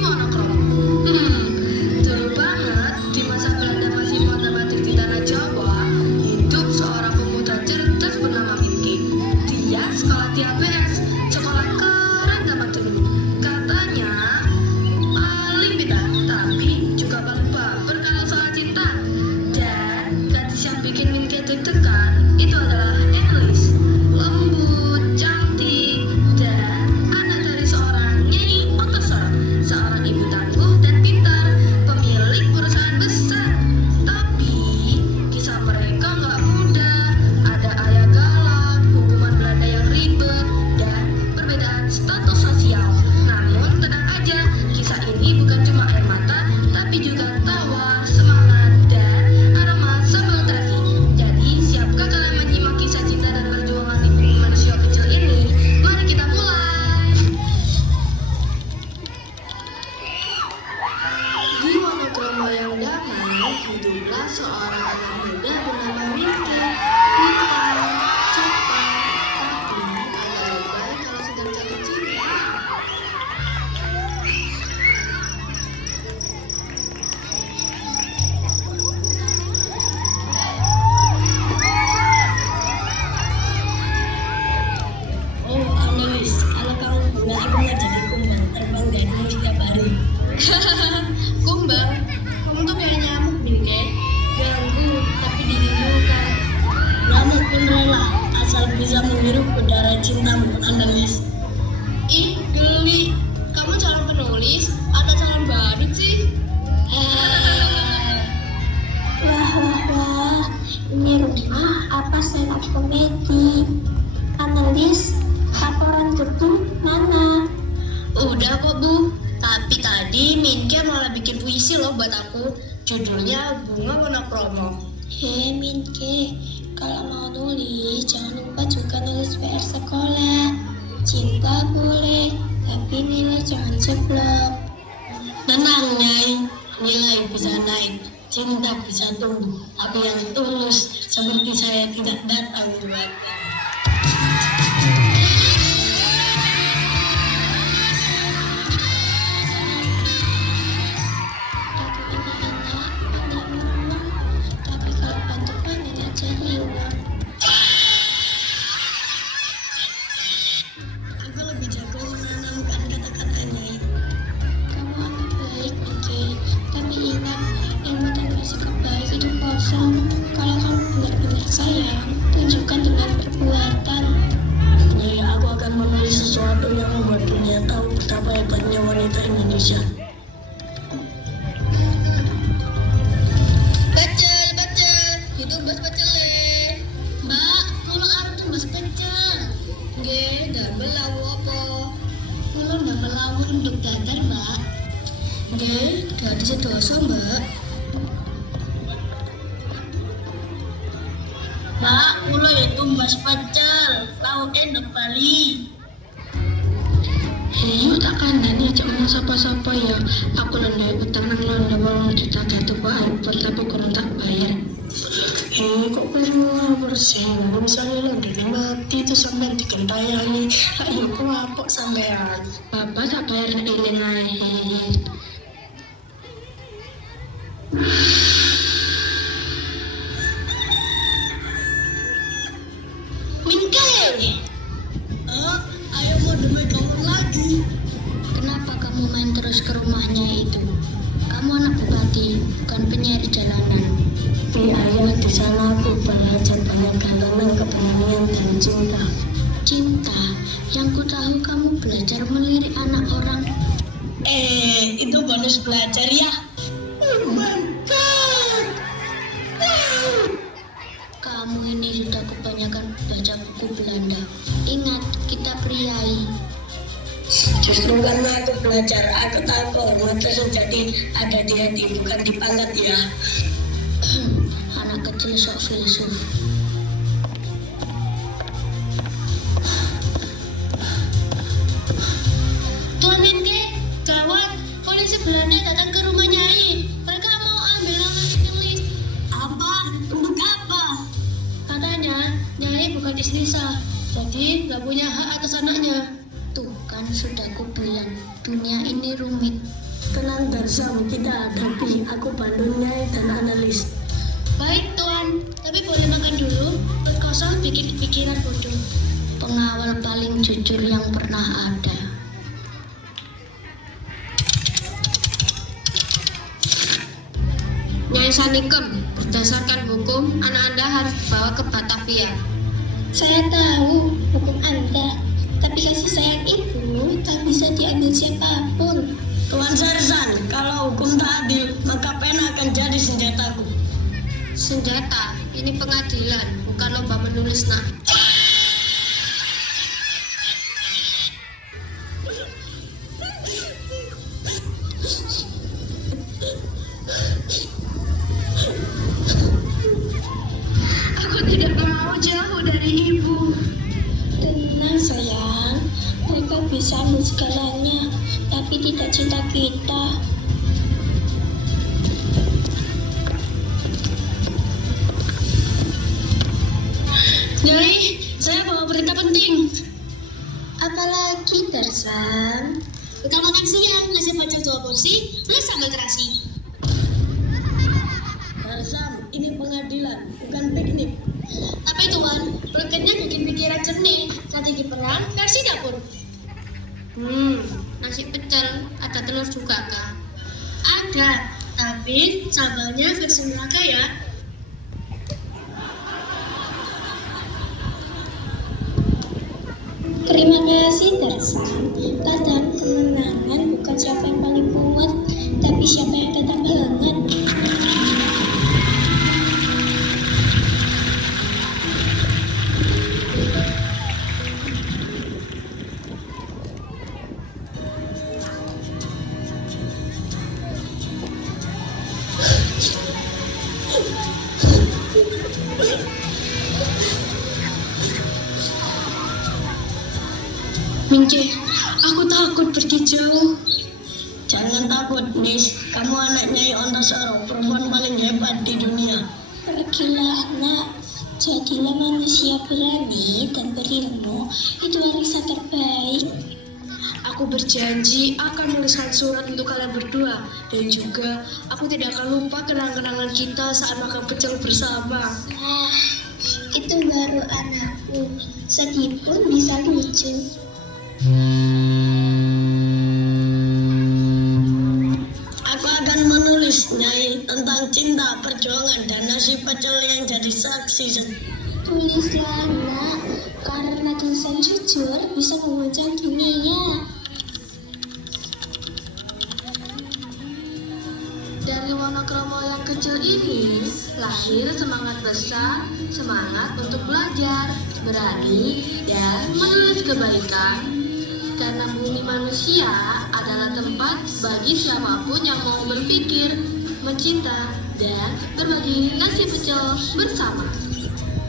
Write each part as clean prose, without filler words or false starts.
monokrom. Dulu banget di masa Belanda masih moda batik di tanah Jawa, hidup seorang pemuda cerdas bernama Minky. Dia sekolah di APS, sekolah keren zaman dulu. Katanya paling pintar, tapi juga paling baper kalau soal cinta. Dan gadis yang bikin Minky deg-degan itu adalah Annelies. Lembut, cantik, dan anak dari seorang Nyai Otosor, seorang ibu tangguh dan pintar, pemilik perusahaan besar. Tapi kisah mereka nggak mudah. Ada ayah galak, hukuman Belanda yang ribet, dan perbedaan status sosial. Namun tenang aja, kisah ini bukan cuma air mata, tapi juga tawa, semangat, dan aroma sambal terasi. Jadi siapkah kalian menyimak kisah cinta dan perjuangan ibu manusia kecil ini? Mari kita mulai. Di monokromo yang damai, hiduplah seorang anak muda bernama Minky. Pintar, sopan, tapi agak lebay kalau sedang jatuh cinta. Oh, Annelies, kalau kamu bilang aku nggak jadi kumbang, terbang gantung setiap hari. Kumbang, kamu tuh kayak nyamuk, Minky. Ganggu, tapi dirindukan. Nyamuk pun rela, asal bisa menghirup udara cintamu, Annelies. Ih, geli. Kamu calon penulis atau calon badut sih? Wah, ini rumah apa stand up komedi? Annelies, laporan gedung mana? Udah kok, Bu. Tapi tadi Minky malah bikin puisi loh buat aku. Judulnya Bunga Monokromo. Hei Minky, kalau mau nulis jangan lupa juga nulis PR sekolah. Cinta boleh, tapi nilai jangan jeblok. Tenang, Nyai. Nilai bisa naik, cinta bisa tumbuh. Tapi yang tulus seperti saya tidak datang buat. Lagu ini enak, pandai ngomong, tapi kalau bantu panen aja hilang. Aku lebih jago menanamkan kata-kata, Nyai. Kamu amat baik, Minky. Tapi ingat, ilmu dan bersikap baik itu kosong. Kalau kamu benar-benar sayang, tunjukkan dengan perbuatan. Nyai, aku akan menulis sesuatu yang membuat dunia tahu betapa hebatnya wanita Indonesia. Bacel, itu bas pecele. Mbak, kalau arep tuh bas pecel. Nggih, damel lawu apa? Kulo damel lawu untuk dadar, Mbak. Nggih, dadi sedoso, Mbak. Mbak, kulo ya tumbas pecel, lauk endok Bali. Heyo tak kandani aja ngomong sapa-sapa ya. Aku lendai utang nang Londo 8 juta jatuh Pak iPhone tapi kurang tak bayar. Kok baru bersih? Misalnya lo udah mati tuh sampai dikentayangi. Ayo, kok apok sampean? Bapak tak bayar nek iling ae. Minky! Ayo mau demai kamu lagi. Kenapa kamu main terus ke rumahnya itu? Kamu anak bupati, bukan penyair jalanan. Ayo di sana aku belajar banyak hal keberanian dan cinta. Cinta, yang ku tahu kamu belajar melirik anak orang. Itu bonus belajar ya. Mantap. Kamu ini sudah kebanyakan baca buku Belanda. Ingat, kita priai. Justru karena aku belajar, aku tahu kehormatan sejati ada di hati, bukan di pangkat ya. Anak kecil sok filsuf. Tuan Minky, gawat. Polisi Belanda datang ke rumah Nyai. Mereka mau ambil nama Annelies. Apa? Untuk apa? Katanya Nyai bukan istri sah, jadi nggak punya hak atas anaknya. Tuh kan sudah ku bilang, dunia ini rumit. Bersama kita hadapi, aku Pandu Nyai dan analis. Baik Tuan, tapi boleh makan dulu. Perut kosong bikin pikiran bodoh. Pengawal paling jujur yang pernah ada. Nyai Sanikem, berdasarkan hukum, anak Anda harus dibawa ke Batavia. Saya tahu hukum Anda, tapi kasih sayang itu tak bisa diambil siapapun. Tuan Sersan, kalau hukum tak adil, maka pena akan jadi senjataku. Senjata, ini pengadilan, bukan lomba menulis nak. Aku tidak mau jauh dari ibu. Tenang sayang, mereka bisa ambil segalanya, tapi tidak cinta kita. Nyai, saya bawa berita penting. Apalagi Tarzan? Bekal makan siang, nasi pecel 2 porsi, plus sambal terasi. Tarzan, ini pengadilan, bukan piknik. Tapi Tuan, berikutnya bikin pikiran jernih. Strategi perang versi dapur. Nasi pecel, ada telur juga kah? Ada, tapi sambalnya versi neraka ya. Terima kasih Tarzan. Kadang kemenangan bukan siapa yang paling kuat, tapi siapa yang tetap hangat. Minci, aku takut pergi jauh. Jangan takut, Nis. Kamu anak Nyai Ondosoro, perempuan paling hebat di dunia. Pergilah nak, jadilah manusia berani dan berilmu. Itu warisan terbaik. Aku berjanji akan menuliskan surat untuk kalian berdua. Dan juga, aku tidak akan lupa kenang-kenangan kita saat makan pecel bersama. Ah, itu baru anakku. Sedih pun bisa lucu. Aku akan menulis, Nyai, tentang cinta, perjuangan, dan nasi pecel yang jadi saksi. Tulislah nak, karena tulisan jujur bisa menguncang dunia. Dari Wonokromo yang kecil ini, lahir semangat besar, semangat untuk belajar, berani, dan menulis kebaikan. Karena bumi manusia adalah tempat bagi siapapun yang mau berpikir, mencinta, dan berbagi nasi pecel bersama.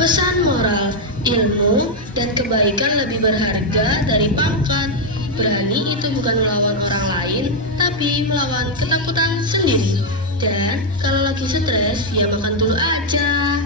Pesan moral, ilmu, dan kebaikan lebih berharga dari pangkat. Berani itu bukan melawan orang lain, tapi melawan ketakutan sendiri. Dan kalau lagi stres, ya makan dulu aja.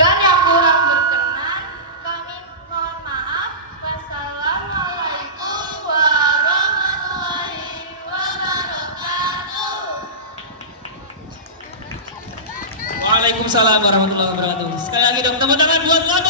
Dan yang kurang berkenan, kami mohon maaf. Wassalamualaikum warahmatullahi wabarakatuh. Waalaikumsalam warahmatullahi wabarakatuh. Sekali lagi dong tepuk tangan buat kamu.